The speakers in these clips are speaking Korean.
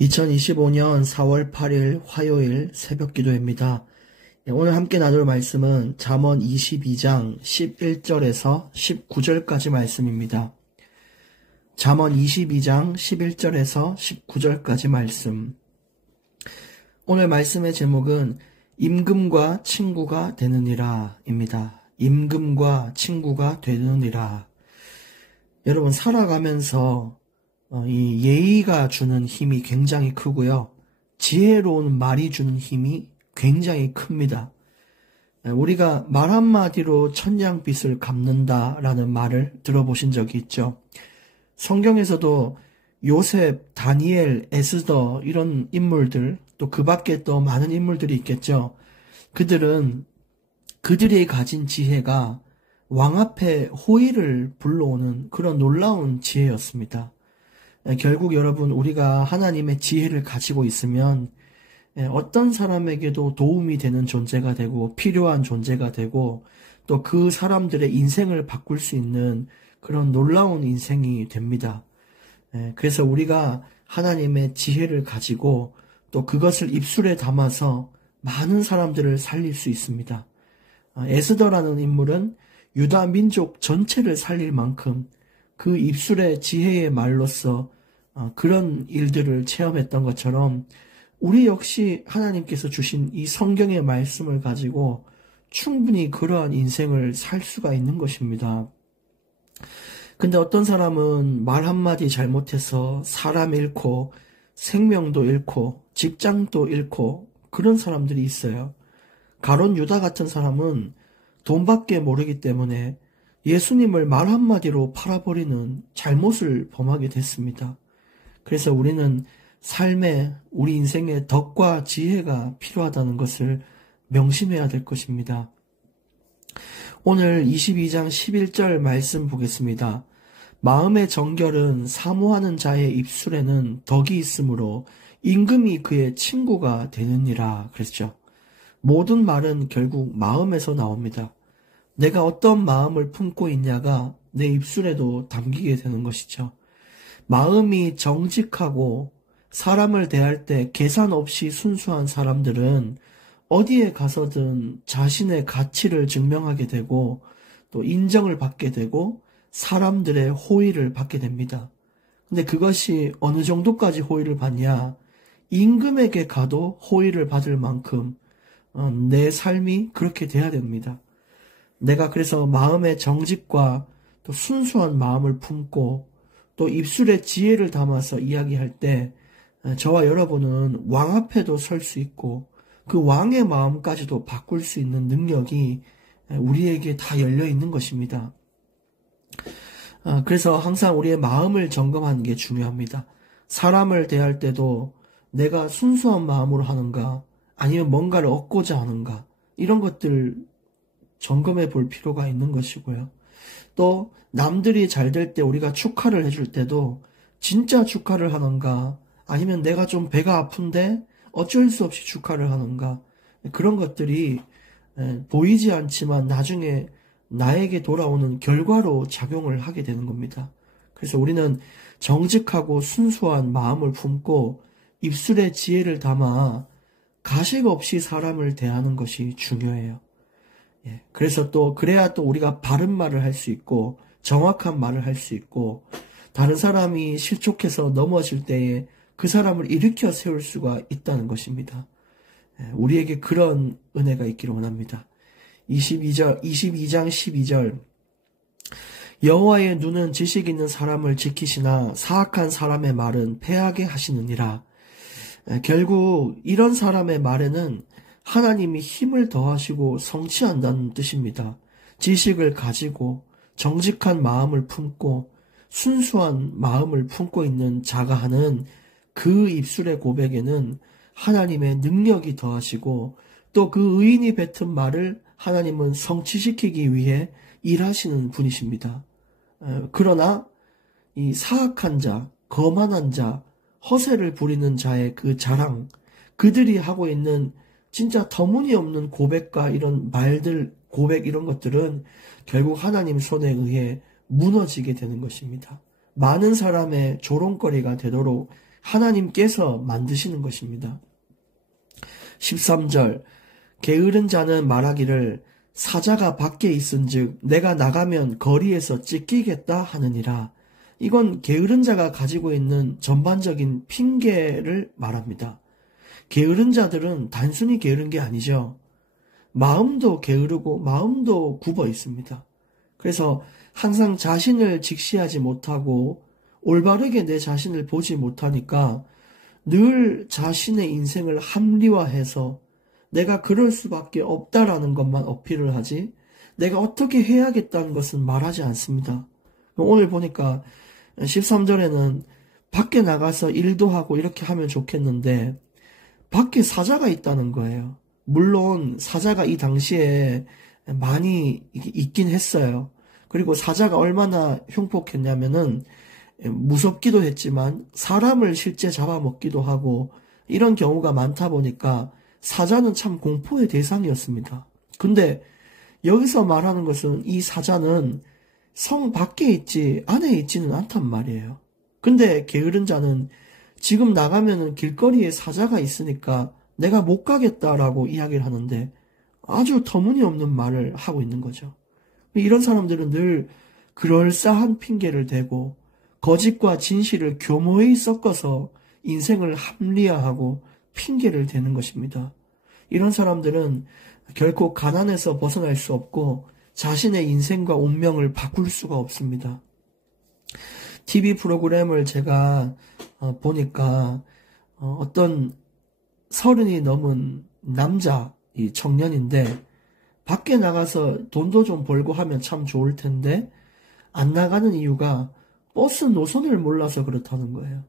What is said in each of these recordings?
2025년 4월 8일 화요일 새벽 기도입니다. 오늘 함께 나눌 말씀은 잠언 22장 11절에서 19절까지 말씀입니다. 잠언 22장 11절에서 19절까지 말씀. 오늘 말씀의 제목은 임금과 친구가 되느니라 입니다. 임금과 친구가 되느니라. 여러분, 살아가면서 이 예의가 주는 힘이 굉장히 크고요. 지혜로운 말이 주는 힘이 굉장히 큽니다. 우리가 말 한마디로 천냥빚을 갚는다라는 말을 들어보신 적이 있죠. 성경에서도 요셉, 다니엘, 에스더 이런 인물들, 또 그 밖에 또 많은 인물들이 있겠죠. 그들은 그들이 가진 지혜가 왕 앞에 호의를 불러오는 그런 놀라운 지혜였습니다. 결국 여러분, 우리가 하나님의 지혜를 가지고 있으면 어떤 사람에게도 도움이 되는 존재가 되고 필요한 존재가 되고 또 그 사람들의 인생을 바꿀 수 있는 그런 놀라운 인생이 됩니다. 그래서 우리가 하나님의 지혜를 가지고 또 그것을 입술에 담아서 많은 사람들을 살릴 수 있습니다. 에스더라는 인물은 유다 민족 전체를 살릴 만큼 그 입술의 지혜의 말로써 그런 일들을 체험했던 것처럼 우리 역시 하나님께서 주신 이 성경의 말씀을 가지고 충분히 그러한 인생을 살 수가 있는 것입니다. 근데 어떤 사람은 말 한마디 잘못해서 사람 잃고 생명도 잃고 직장도 잃고 그런 사람들이 있어요. 가론 유다 같은 사람은 돈밖에 모르기 때문에 예수님을 말 한마디로 팔아버리는 잘못을 범하게 됐습니다. 그래서 우리는 삶에 우리 인생에 덕과 지혜가 필요하다는 것을 명심해야 될 것입니다. 오늘 22장 11절 말씀 보겠습니다. 마음의 정결은 사모하는 자의 입술에는 덕이 있으므로 임금이 그의 친구가 되느니라 그랬죠. 모든 말은 결국 마음에서 나옵니다. 내가 어떤 마음을 품고 있냐가 내 입술에도 담기게 되는 것이죠. 마음이 정직하고 사람을 대할 때 계산 없이 순수한 사람들은 어디에 가서든 자신의 가치를 증명하게 되고 또 인정을 받게 되고 사람들의 호의를 받게 됩니다. 근데 그것이 어느 정도까지 호의를 받냐? 임금에게 가도 호의를 받을 만큼 내 삶이 그렇게 돼야 됩니다. 내가 그래서 마음의 정직과 또 순수한 마음을 품고 또 입술에 지혜를 담아서 이야기할 때 저와 여러분은 왕 앞에도 설 수 있고 그 왕의 마음까지도 바꿀 수 있는 능력이 우리에게 다 열려 있는 것입니다. 그래서 항상 우리의 마음을 점검하는 게 중요합니다. 사람을 대할 때도 내가 순수한 마음으로 하는가 아니면 뭔가를 얻고자 하는가 이런 것들 점검해 볼 필요가 있는 것이고요. 또 남들이 잘 될 때 우리가 축하를 해줄 때도 진짜 축하를 하는가 아니면 내가 좀 배가 아픈데 어쩔 수 없이 축하를 하는가 그런 것들이 보이지 않지만 나중에 나에게 돌아오는 결과로 작용을 하게 되는 겁니다. 그래서 우리는 정직하고 순수한 마음을 품고 입술에 지혜를 담아 가식 없이 사람을 대하는 것이 중요해요. 그래서 또 그래야 또 우리가 바른 말을 할 수 있고 정확한 말을 할 수 있고 다른 사람이 실족해서 넘어질 때에 그 사람을 일으켜 세울 수가 있다는 것입니다. 우리에게 그런 은혜가 있기를 원합니다. 22장 12절 여호와의 눈은 지식 있는 사람을 지키시나 사악한 사람의 말은 패하게 하시느니라. 결국 이런 사람의 말에는 하나님이 힘을 더하시고 성취한다는 뜻입니다. 지식을 가지고 정직한 마음을 품고 순수한 마음을 품고 있는 자가 하는 그 입술의 고백에는 하나님의 능력이 더하시고 또 그 의인이 뱉은 말을 하나님은 성취시키기 위해 일하시는 분이십니다. 그러나 이 사악한 자, 거만한 자, 허세를 부리는 자의 그 자랑, 그들이 하고 있는 진짜 터무니없는 고백과 이런 말들, 고백 이런 것들은 결국 하나님 손에 의해 무너지게 되는 것입니다. 많은 사람의 조롱거리가 되도록 하나님께서 만드시는 것입니다. 13절 게으른 자는 말하기를 사자가 밖에 있은즉 내가 나가면 거리에서 찢기겠다 하느니라. 이건 게으른 자가 가지고 있는 전반적인 핑계를 말합니다. 게으른 자들은 단순히 게으른 게 아니죠. 마음도 게으르고 마음도 굽어 있습니다. 그래서 항상 자신을 직시하지 못하고 올바르게 내 자신을 보지 못하니까 늘 자신의 인생을 합리화해서 내가 그럴 수밖에 없다라는 것만 어필을 하지 내가 어떻게 해야겠다는 것은 말하지 않습니다. 오늘 보니까 13절에는 밖에 나가서 일도 하고 이렇게 하면 좋겠는데 밖에 사자가 있다는 거예요. 물론 사자가 이 당시에 많이 있긴 했어요. 그리고 사자가 얼마나 흉폭했냐면은 무섭기도 했지만 사람을 실제 잡아먹기도 하고 이런 경우가 많다 보니까 사자는 참 공포의 대상이었습니다. 근데 여기서 말하는 것은 이 사자는 성 밖에 있지 안에 있지는 않단 말이에요. 근데 게으른 자는 지금 나가면은 길거리에 사자가 있으니까 내가 못 가겠다라고 이야기를 하는데 아주 터무니없는 말을 하고 있는 거죠. 이런 사람들은 늘 그럴싸한 핑계를 대고 거짓과 진실을 교모히 섞어서 인생을 합리화하고 핑계를 대는 것입니다. 이런 사람들은 결코 가난에서 벗어날 수 없고 자신의 인생과 운명을 바꿀 수가 없습니다. TV 프로그램을 제가 보니까 어떤 30이 넘은 남자 이 청년인데 밖에 나가서 돈도 좀 벌고 하면 참 좋을 텐데 안 나가는 이유가 버스 노선을 몰라서 그렇다는 거예요.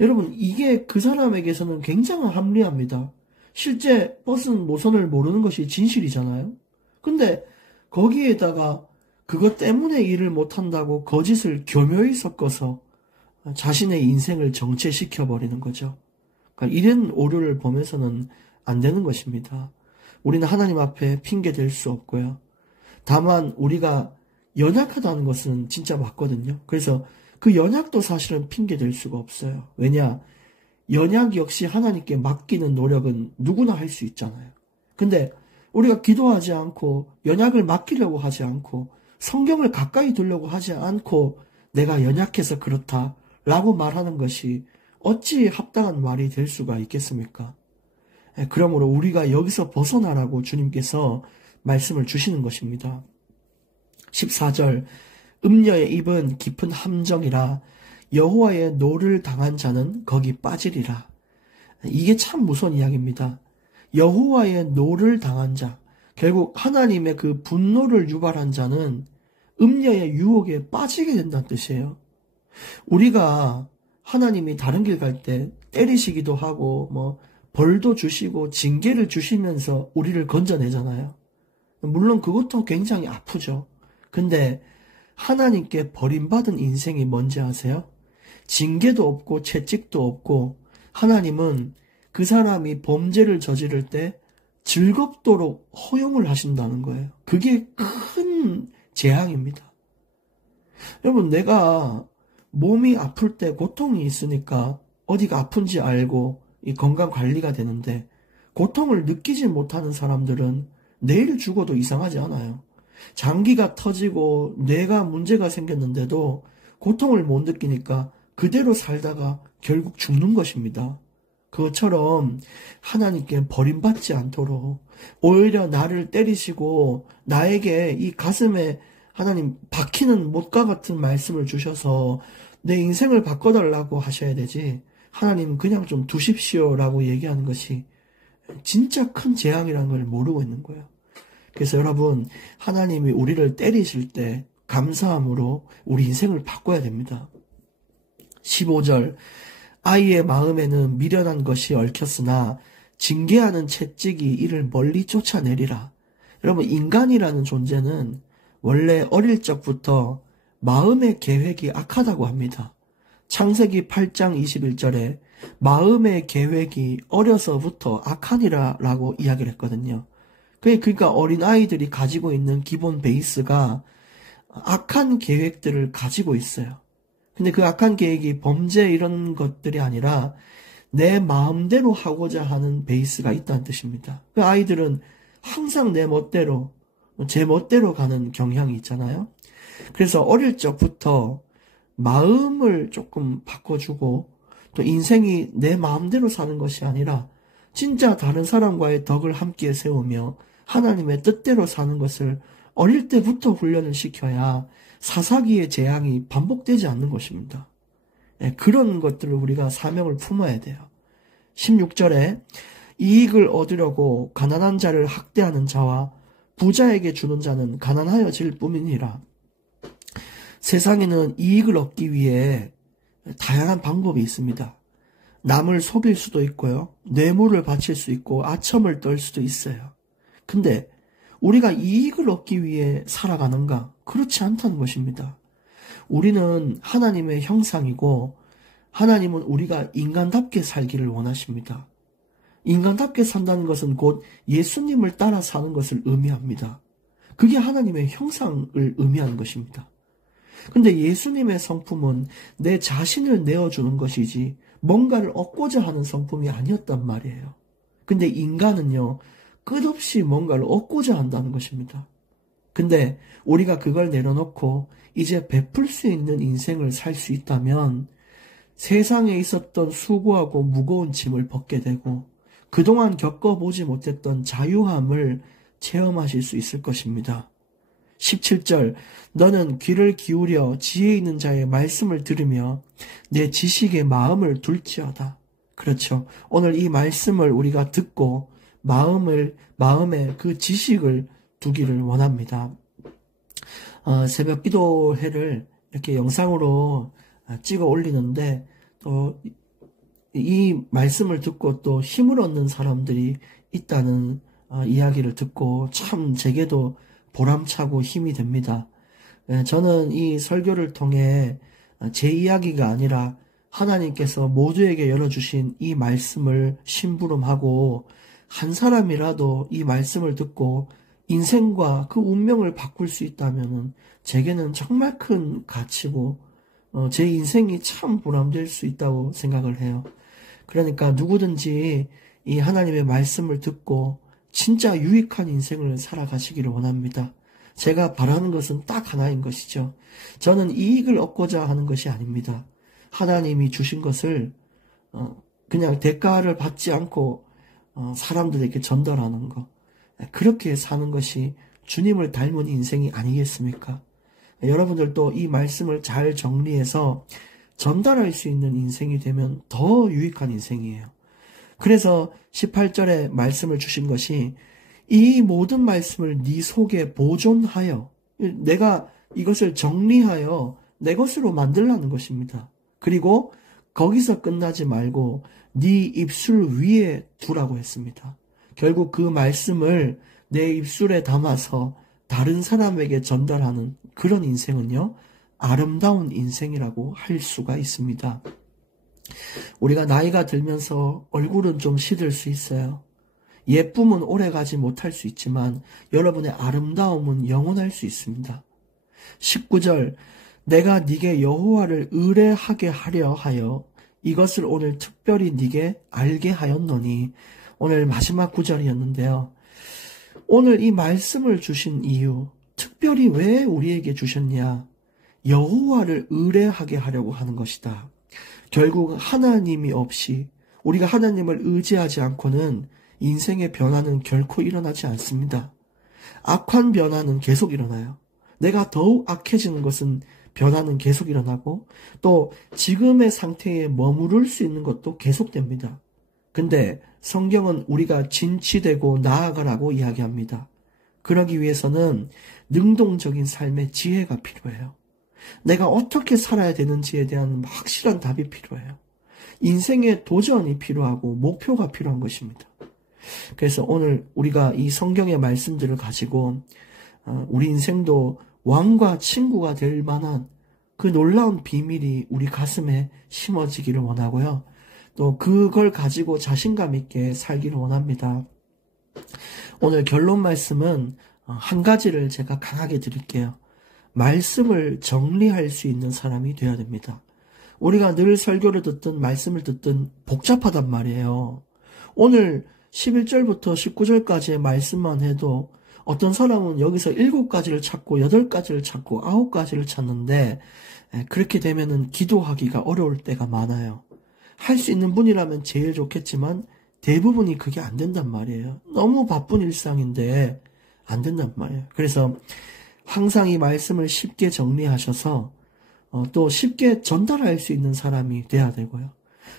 여러분 이게 그 사람에게서는 굉장히 합리합니다. 실제 버스 노선을 모르는 것이 진실이잖아요. 근데 거기에다가 그것 때문에 일을 못한다고 거짓을 교묘히 섞어서 자신의 인생을 정체시켜버리는 거죠. 그러니까 이런 오류를 보면서는 안 되는 것입니다. 우리는 하나님 앞에 핑계 댈 수 없고요. 다만 우리가 연약하다는 것은 진짜 맞거든요. 그래서 그 연약도 사실은 핑계 댈 수가 없어요. 왜냐? 연약 역시 하나님께 맡기는 노력은 누구나 할 수 있잖아요. 근데 우리가 기도하지 않고 연약을 맡기려고 하지 않고 성경을 가까이 두려고 하지 않고 내가 연약해서 그렇다라고 말하는 것이 어찌 합당한 말이 될 수가 있겠습니까? 그러므로 우리가 여기서 벗어나라고 주님께서 말씀을 주시는 것입니다. 14절 음녀의 입은 깊은 함정이라 여호와의 노를 당한 자는 거기 빠지리라. 이게 참 무서운 이야기입니다. 여호와의 노를 당한 자, 결국 하나님의 그 분노를 유발한 자는 음녀의 유혹에 빠지게 된다는 뜻이에요. 우리가 하나님이 다른 길 갈 때 때리시기도 하고 벌도 주시고 징계를 주시면서 우리를 건져내잖아요. 물론 그것도 굉장히 아프죠. 근데 하나님께 버림받은 인생이 뭔지 아세요? 징계도 없고 채찍도 없고 하나님은 그 사람이 범죄를 저지를 때 즐겁도록 허용을 하신다는 거예요. 그게 큰 재앙입니다. 여러분 내가 몸이 아플 때 고통이 있으니까 어디가 아픈지 알고 이 건강 관리가 되는데 고통을 느끼지 못하는 사람들은 내일 죽어도 이상하지 않아요. 장기가 터지고 뇌가 문제가 생겼는데도 고통을 못 느끼니까 그대로 살다가 결국 죽는 것입니다. 그것처럼 하나님께 버림받지 않도록 오히려 나를 때리시고 나에게 이 가슴에 하나님 박히는 못과 같은 말씀을 주셔서 내 인생을 바꿔달라고 하셔야 되지 하나님 그냥 좀 두십시오라고 얘기하는 것이 진짜 큰 재앙이라는 걸 모르고 있는 거예요. 그래서 여러분 하나님이 우리를 때리실 때 감사함으로 우리 인생을 바꿔야 됩니다. 15절 아이의 마음에는 미련한 것이 얽혔으나 징계하는 채찍이 이를 멀리 쫓아내리라. 여러분 인간이라는 존재는 원래 어릴 적부터 마음의 계획이 악하다고 합니다. 창세기 8장 21절에 마음의 계획이 어려서부터 악하니라 라고 이야기를 했거든요. 그러니까 어린아이들이 가지고 있는 기본 베이스가 악한 계획들을 가지고 있어요. 근데 그 악한 계획이 범죄 이런 것들이 아니라 내 마음대로 하고자 하는 베이스가 있다는 뜻입니다. 그 아이들은 항상 내 멋대로, 제 멋대로 가는 경향이 있잖아요. 그래서 어릴 적부터 마음을 조금 바꿔주고 또 인생이 내 마음대로 사는 것이 아니라 진짜 다른 사람과의 덕을 함께 세우며 하나님의 뜻대로 사는 것을 어릴 때부터 훈련을 시켜야 사사기의 재앙이 반복되지 않는 것입니다. 그런 것들을 우리가 사명을 품어야 돼요. 16절에 이익을 얻으려고 가난한 자를 학대하는 자와 부자에게 주는 자는 가난하여질 뿐이니라. 세상에는 이익을 얻기 위해 다양한 방법이 있습니다. 남을 속일 수도 있고요. 뇌물을 바칠 수 있고 아첨을 떨 수도 있어요. 근데 우리가 이익을 얻기 위해 살아가는가? 그렇지 않다는 것입니다. 우리는 하나님의 형상이고 하나님은 우리가 인간답게 살기를 원하십니다. 인간답게 산다는 것은 곧 예수님을 따라 사는 것을 의미합니다. 그게 하나님의 형상을 의미하는 것입니다. 근데 예수님의 성품은 내 자신을 내어주는 것이지 뭔가를 얻고자 하는 성품이 아니었단 말이에요. 근데 인간은요, 끝없이 뭔가를 얻고자 한다는 것입니다. 근데 우리가 그걸 내려놓고 이제 베풀 수 있는 인생을 살 수 있다면 세상에 있었던 수고하고 무거운 짐을 벗게 되고 그동안 겪어보지 못했던 자유함을 체험하실 수 있을 것입니다. 17절, 너는 귀를 기울여 지혜 있는 자의 말씀을 들으며 내 지식에 마음을 둘지어다. 그렇죠. 오늘 이 말씀을 우리가 듣고 마음에 그 지식을 두기를 원합니다. 새벽 기도회를 이렇게 영상으로 찍어 올리는데 또 이 말씀을 듣고 또 힘을 얻는 사람들이 있다는 이야기를 듣고 참 제게도 보람차고 힘이 됩니다. 저는 이 설교를 통해 제 이야기가 아니라 하나님께서 모두에게 열어주신 이 말씀을 심부름하고 한 사람이라도 이 말씀을 듣고 인생과 그 운명을 바꿀 수 있다면 제게는 정말 큰 가치고 제 인생이 참 보람될 수 있다고 생각을 해요. 그러니까 누구든지 이 하나님의 말씀을 듣고 진짜 유익한 인생을 살아가시기를 원합니다. 제가 바라는 것은 딱 하나인 것이죠. 저는 이익을 얻고자 하는 것이 아닙니다. 하나님이 주신 것을 그냥 대가를 받지 않고 사람들에게 전달하는 것. 그렇게 사는 것이 주님을 닮은 인생이 아니겠습니까? 여러분들도 이 말씀을 잘 정리해서 전달할 수 있는 인생이 되면 더 유익한 인생이에요. 그래서 18절에 말씀을 주신 것이 이 모든 말씀을 네 속에 보존하여 내가 이것을 정리하여 내 것으로 만들라는 것입니다. 그리고 거기서 끝나지 말고 네 입술 위에 두라고 했습니다. 결국 그 말씀을 내 입술에 담아서 다른 사람에게 전달하는 그런 인생은요, 아름다운 인생이라고 할 수가 있습니다. 우리가 나이가 들면서 얼굴은 좀 시들 수 있어요. 예쁨은 오래가지 못할 수 있지만 여러분의 아름다움은 영원할 수 있습니다. 19절, 내가 네게 여호와를 의뢰하게 하려 하여 이것을 오늘 특별히 네게 알게 하였노니, 오늘 마지막 구절이었는데요. 오늘 이 말씀을 주신 이유, 특별히 왜 우리에게 주셨냐? 여호와를 의뢰하게 하려고 하는 것이다. 결국 하나님이 없이 우리가 하나님을 의지하지 않고는 인생의 변화는 결코 일어나지 않습니다. 악한 변화는 계속 일어나요. 내가 더욱 악해지는 것은 변화는 계속 일어나고 또 지금의 상태에 머무를 수 있는 것도 계속됩니다. 근데 성경은 우리가 진치되고 나아가라고 이야기합니다. 그러기 위해서는 능동적인 삶의 지혜가 필요해요. 내가 어떻게 살아야 되는지에 대한 확실한 답이 필요해요. 인생의 도전이 필요하고 목표가 필요한 것입니다. 그래서 오늘 우리가 이 성경의 말씀들을 가지고 우리 인생도 왕과 친구가 될 만한 그 놀라운 비밀이 우리 가슴에 심어지기를 원하고요. 또 그걸 가지고 자신감 있게 살기를 원합니다. 오늘 결론 말씀은 한 가지를 제가 강하게 드릴게요. 말씀을 정리할 수 있는 사람이 되어야 됩니다. 우리가 늘 설교를 듣든 말씀을 듣든 복잡하단 말이에요. 오늘 11절부터 19절까지의 말씀만 해도 어떤 사람은 여기서 7가지를 찾고 8가지를 찾고 9가지를 찾는데 그렇게 되면은 기도하기가 어려울 때가 많아요. 할 수 있는 분이라면 제일 좋겠지만 대부분이 그게 안 된단 말이에요. 너무 바쁜 일상인데 안 된단 말이에요. 그래서 항상 이 말씀을 쉽게 정리하셔서 또 쉽게 전달할 수 있는 사람이 돼야 되고요.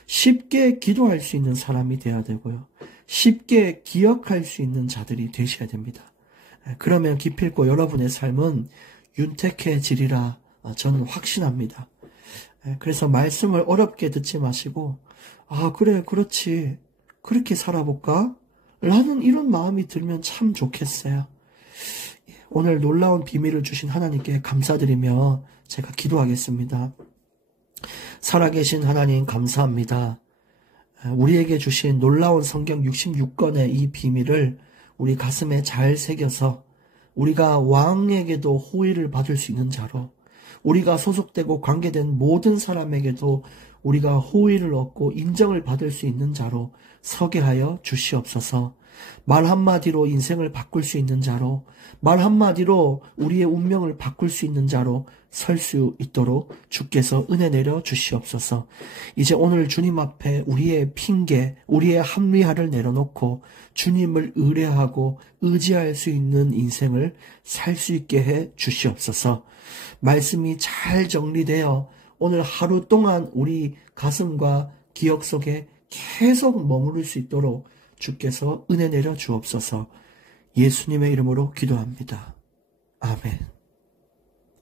쉽게 기도할 수 있는 사람이 돼야 되고요. 쉽게 기억할 수 있는 자들이 되셔야 됩니다. 그러면 기필코 여러분의 삶은 윤택해지리라 저는 확신합니다. 그래서 말씀을 어렵게 듣지 마시고 그래 그렇지 그렇게 살아볼까? 라는 이런 마음이 들면 참 좋겠어요. 오늘 놀라운 비밀을 주신 하나님께 감사드리며 제가 기도하겠습니다. 살아계신 하나님 감사합니다. 우리에게 주신 놀라운 성경 66권의 이 비밀을 우리 가슴에 잘 새겨서 우리가 왕에게도 호의를 받을 수 있는 자로 우리가 소속되고 관계된 모든 사람에게도 우리가 호의를 얻고 인정을 받을 수 있는 자로 서게 하여 주시옵소서. 말 한마디로 인생을 바꿀 수 있는 자로 말 한마디로 우리의 운명을 바꿀 수 있는 자로 설 수 있도록 주께서 은혜 내려 주시옵소서. 이제 오늘 주님 앞에 우리의 핑계, 우리의 합리화를 내려놓고 주님을 의뢰하고 의지할 수 있는 인생을 살 수 있게 해 주시옵소서. 말씀이 잘 정리되어 오늘 하루 동안 우리 가슴과 기억 속에 계속 머무를 수 있도록 주께서 은혜 내려 주옵소서. 예수님의 이름으로 기도합니다. 아멘.